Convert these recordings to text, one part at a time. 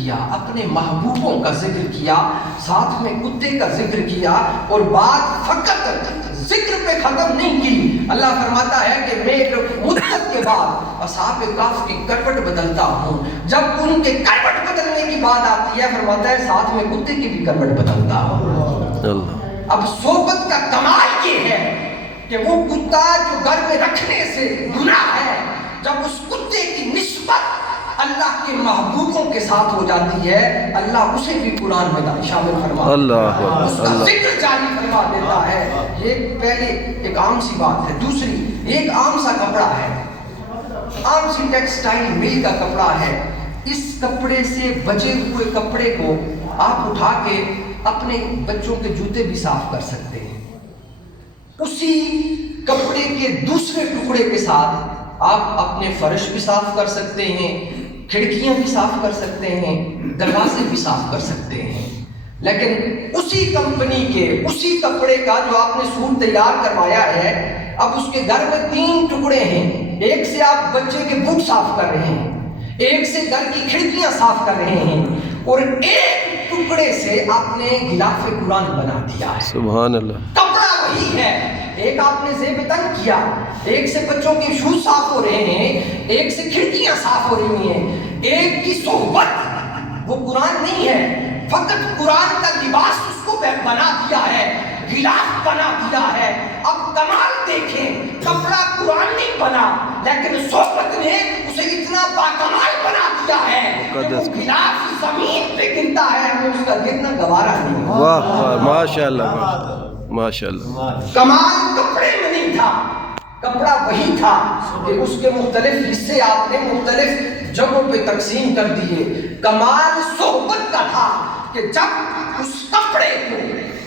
کیا، اپنے محبوبوں کا ذکر کیا، ساتھ میں کتے کا ذکر کیا، اور بات فقط ذکر پہ ختم نہیں کی۔ اللہ فرماتا ہے کہ میں ایک مدت کے بعد اصحاب کہف کی کروٹ بدلتا ہوں، جب ان کے کروٹ بدلنے کی بات آتی ہے فرماتا ہے ساتھ میں کتے کی بھی کروٹ بدلتا ہوں۔ اب صحبت کا کمال یہ ہے کہ وہ کتا جو گھر میں رکھنے سے گناہ ہے، جب اس کتے کی نسبت اللہ کے محبوبوں کے ساتھ ہو جاتی ہے، اللہ اسے بھی قرآن میں شامل فرما دیتا ہے، اس کا ذکر جاری فرما دیتا ہے۔ یہ پہلے ایک عام سی بات ہے۔ دوسری، ایک عام سا کپڑا ہے، عام سی ٹیکسٹائل مل کا کپڑا ہے، اس کپڑے سے بچے ہوئے کپڑے کو آپ اٹھا کے اپنے بچوں کے جوتے بھی صاف کر سکتے ہیں۔ اسی کپڑے کے دوسرے ٹکڑے کے ساتھ آپ اپنے فرش بھی صاف کر سکتے ہیں، کھڑکیاں بھی صاف کر سکتے ہیں، دروازے بھی صاف کر سکتے ہیں۔ لیکن اسی کمپنی کے اسی کپڑے کا جو آپ نے سوٹ تیار کروایا ہے، اب اس کے گھر میں 3 ٹکڑے ہیں، ایک سے آپ بچے کے بوٹ صاف کر رہے ہیں، ایک سے گھر کی کھڑکیاں صاف کر رہے ہیں، اور ایک ٹکڑے سے آپ نے غلاف قرآن بنا دیا ہے۔ سبحان اللہ۔ کپڑا وہی ہے، ایک آپ نے زیب تن کیا، ایک سے بچوں کے شوز صاف ہو رہے ہیں، ایک سے کھڑکیاں صاف ہو رہی ہیں۔ ایک کی صحبت وہ قرآن نہیں ہے، فقط قرآن کا لباس اس کو بنا دیا ہے، غلاف بنا دیا ہے۔ اب کمال دیکھیں، کپڑا قرآن نہیں بنا، لیکن صحبت نے اسے اتنا باکمال بنا دیا ہے کہ وہ غلاف زمین پہ گرتا ہے، ہمیں اس کا گرنا گوارا نہیں۔ واہ واہ، ماشاء اللہ ماشاء اللہ۔ کمال کپڑے میں نہیں تھا، کپڑا وہی تھا کہ اس کے مختلف حصے آپ نے مختلف جگہوں پہ تقسیم کر دیے۔ کمال صحبت کا تھا کہ جب اس کپڑے کو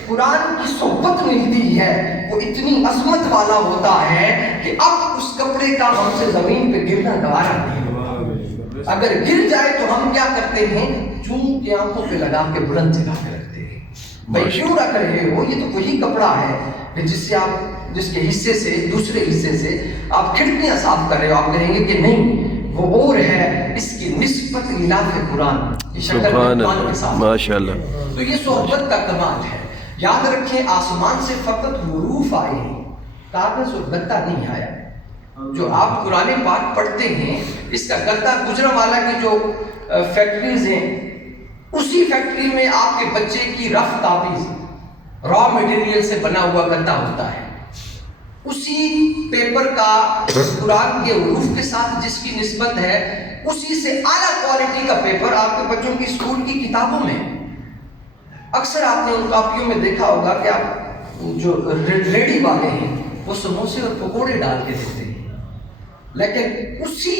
قرآن کی صحبت ملتی ہے وہ اتنی عظمت والا ہوتا ہے کہ اب اس کپڑے کا ہم سے زمین پہ گرنا گوارا نہیں ہوتا۔ اگر گر جائے تو ہم کیا کرتے ہیں، چوم کے آنکھوں پہ لگا کے بلند جگہ پہ رکھتے ہیں۔ بھائی کیوں رکھ رہے ہو، یہ تو وہی کپڑا ہے جس سے آپ جس کے حصے سے دوسرے حصے سے آپ کھڑکیاں صاف کر رہے ہو۔ آپ کہیں گے کہ نہیں وہ اور ہے، اس کی نسبت غلاف قرآن کی شکل قرآن کے ساتھ۔ ماشاء اللہ۔ تو یہ صحبت کا کمال ہے۔ یاد رکھیں آسمان سے فقط حروف آئے ہیں، کاغذ اور گتا نہیں آیا۔ جو آپ قرآن پاک پڑھتے ہیں، اس کا گتا گجرانوالہ کی جو فیکٹریز ہیں، اسی فیکٹری میں آپ کے بچے کی رف کاپیز را مٹیریل سے بنا ہوا گتا ہوتا ہے، اسی پیپر کا قرآن کے حروف کے ساتھ جس کی نسبت ہے، اسی سے اعلیٰ کوالٹی کا پیپر آپ کے بچوں کی اسکول کی کتابوں میں۔ اکثر آپ نے ان کاپیوں میں دیکھا ہوگا کہ آپ جو ریڈی والے ہیں وہ سموسے اور پکوڑے ڈال کے دیتے ہیں، لیکن اسی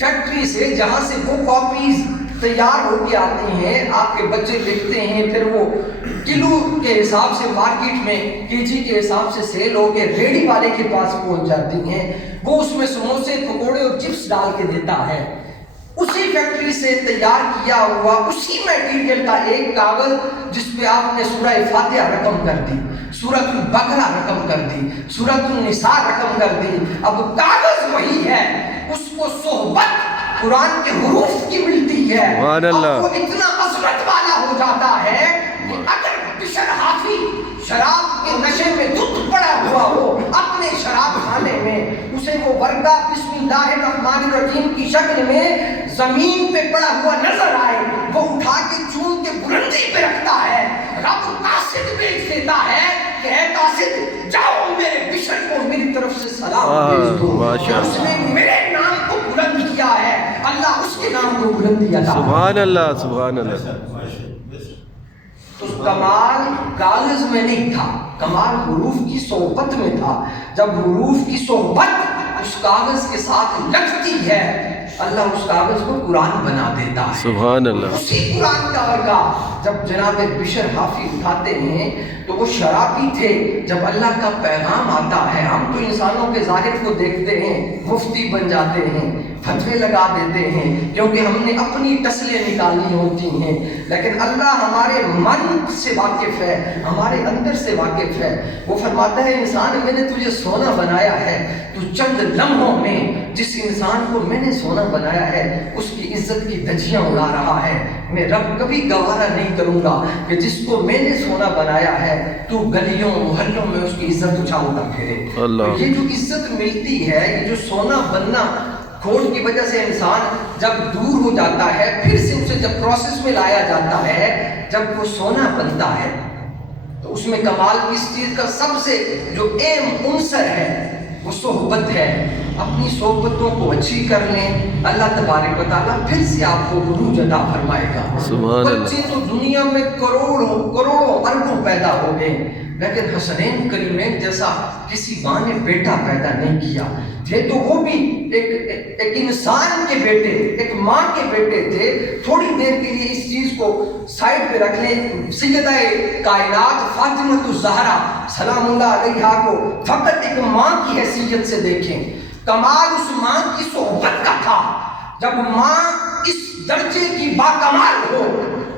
فیکٹری سے جہاں سے وہ کاپیز تیار ہو کے آتی ہیں، آپ کے بچے لکھتے ہیں، پھر وہ کلو کے حساب سے مارکیٹ میں کے جی کے حساب سے سیل ہو کے ریڈی والے کے پاس پہنچ جاتی ہیں، وہ اس میں سموسے پکوڑے اور چپس ڈال کے دیتا ہے۔ اسی فیکٹری سے تیار کیا ہوا اسی میٹیریل کا ایک کاغذ جس پہ آپ نے سورہ فاتحہ رقم کر دی، سورۃ البقرہ رقم کر دی، سورۃ النساء رقم کر دی۔ اب کاغذ وہی ہے، اس کو صحبت قرآن کے حروف کی ملتی ہے، اب وہ اتنا عظمت والا ہو جاتا ہے کہ اگر بشر حافی شراب کے نشے میں دھت پڑا ہوا ہو اپنے شراب خانے میں، اسے وہ ورقہ بسم اللہ الرحمن الرحیم کی شکل میں زمین پہ پڑا ہوا نظر آئے، وہ اٹھا کے چون کے بلندی پہ رکھتا ہے۔ رب قاصد بھیج دیتا ہے کہ اے قاصد جاؤ میرے بشر کو میری طرف سے سلام بھیج دو، اس نے میرے نام کو بلند کیا ہے، اللہ اس کے نام کو بلندی عطا۔ سبحان اللہ سبحان اللہ۔ تو کمال کاغذ میں نہیں تھا، کمال حروف کی صحبت میں تھا۔ جب حروف کی صحبت اس کاغذ کے ساتھ لگتی ہے، اللہ اس کاغذ کو قرآن بنا دیتا ہے۔ سبحان اللہ۔ اسی قرآن کا ورقہ جب جناب بشر حافی اٹھاتے ہیں تو وہ شرابی تھے، جب اللہ کا پیغام آتا ہے، ہم تو انسانوں کے ظاہر کو دیکھتے ہیں، مفتی بن جاتے ہیں، فتوے لگا دیتے ہیں کیونکہ ہم نے اپنی ٹسلیں نکالنی ہوتی ہیں، لیکن اللہ ہمارے من سے واقف ہے، ہمارے اندر سے واقف ہے۔ وہ فرماتا ہے انسان میں نے تجھے سونا بنایا ہے، تو چند لمحوں میں جس انسان کو میں نے سونا بنایا ہے اس کی عزت کی دھجیاں اڑا رہا ہے، میں رب کبھی گوارا نہیں کروں گا کہ جس کو میں نے سونا بنایا ہے تو گلیوں محلوں میں اس کی عزت اچھال کر پھرے۔ اللہ۔ یہ جو عزت ملتی ہے، یہ جو سونا بننا، کھوٹ کی وجہ سے انسان جب دور ہو جاتا ہے، پھر سے اسے جب پروسیس میں لایا جاتا ہے، جب وہ سونا بنتا ہے تو اس میں کمال اس چیز کا سب سے جو اہم عنصر ہے وہ صحبت ہے۔ اپنی صحبتوں کو اچھی کر لیں، اللہ تبارک و تعالیٰ پھر سے آپ کو عروج عطا فرمائے گا۔ سبحان اللہ۔ بچے تو دنیا میں کروڑوں اربوں پیدا ہو گئے، لیکن حسنین کریمین جیسا کسی ماں نے بیٹا پیدا نہیں کیا۔ تھے تو وہ بھی ایک انسان کے بیٹے، ایک ماں کے بیٹے تھے۔ تھوڑی دیر کے لیے اس چیز کو سائڈ پہ رکھ لیں، سیدہ کائنات فاطمہ الزہرا سلام اللہ علیہا کو فقط ایک ماں کی حیثیت سے دیکھیں۔ کمال اس ماں کی صحبت کا تھا۔ جب ماں اس درجے کی باکمال ہو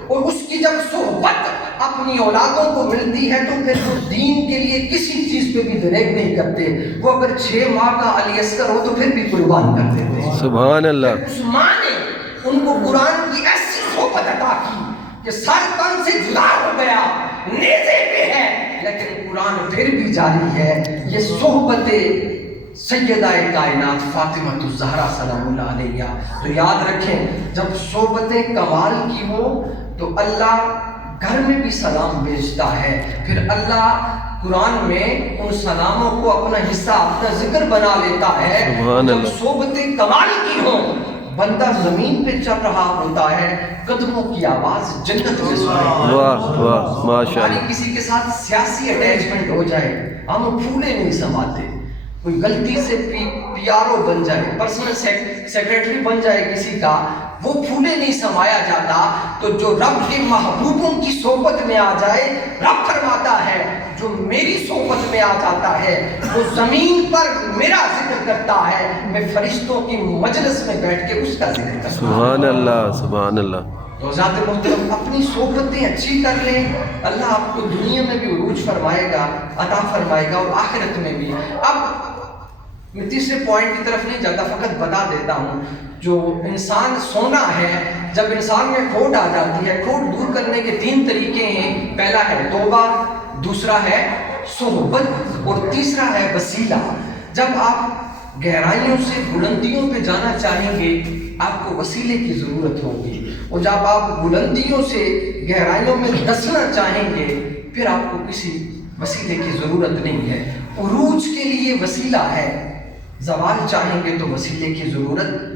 اور اس کی جب صحبت اپنی اولادوں کو ملتی ہے تو پھر وہ دین کے لیے کسی چیز پہ بھی دریغ نہیں کرتے۔ وہ اگر 6 ماہ کا علی اصغر ہو تو پھر بھی قربان کر دیتے ہیں۔ سبحان اللہ۔ اس ماں نے ان کو قرآن کی ایسی صحبت عطا کی کہ سر تن سے جدا ہو گیا، نیزے پہ ہے لیکن قرآن پھر بھی جاری ہے۔ یہ صحبت سیدہ کائنات فاطمہ الزہرا سلام اللہ علیہا۔ تو یاد رکھیں جب صحبتیں کمال کی ہو تو اللہ گھر میں بھی سلام بھیجتا ہے، پھر اللہ قرآن میں ان سلاموں کو اپنا حصہ، اپنا ذکر بنا لیتا ہے۔ جب صحبتیں کمال کی ہوں، بندہ زمین پہ چل رہا ہوتا ہے، قدموں کی آواز جنت میں سنائی۔ واہ واہ ماشاءاللہ۔ ہماری کسی کے ساتھ سیاسی اٹیچمنٹ ہو جائے، ہم پھولے نہیں سماتے۔ کوئی غلطی سے پی آر او بن جائے، پرسنل سیکریٹری بن جائے کسی کا، وہ پھولے نہیں سمایا جاتا۔ تو جو رب کے محبوبوں کی صحبت میں آ جائے، رب فرماتا ہے جو میری صحبت میں آ جاتا ہے وہ زمین پر میرا ذکر کرتا ہے، میں فرشتوں کی مجلس میں بیٹھ کے اس کا ذکر کرتا ہوں۔ سبحان اللہ سبحان اللہ۔ تو ذات محترم اپنی صحبتیں اچھی کر لیں، اللہ آپ کو دنیا میں بھی عروج فرمائے گا، عطا فرمائے گا اور آخرت میں بھی۔ اب میں تیسرے پوائنٹ کی طرف نہیں جاتا، فقط بتا دیتا ہوں جو انسان سونا ہے، جب انسان میں کھوٹ آ جاتی ہے، کھوٹ دور کرنے کے 3 طریقے ہیں۔ پہلا ہے توبہ، دوسرا ہے صحبت اور تیسرا ہے وسیلہ۔ جب آپ گہرائیوں سے بلندیوں پہ جانا چاہیں گے آپ کو وسیلے کی ضرورت ہوگی، اور جب آپ بلندیوں سے گہرائیوں میں دھسنا چاہیں گے پھر آپ کو کسی وسیلے کی ضرورت نہیں ہے۔ عروج کے لیے وسیلہ ہے، زوال چاہیں گے تو وسیلے کی ضرورت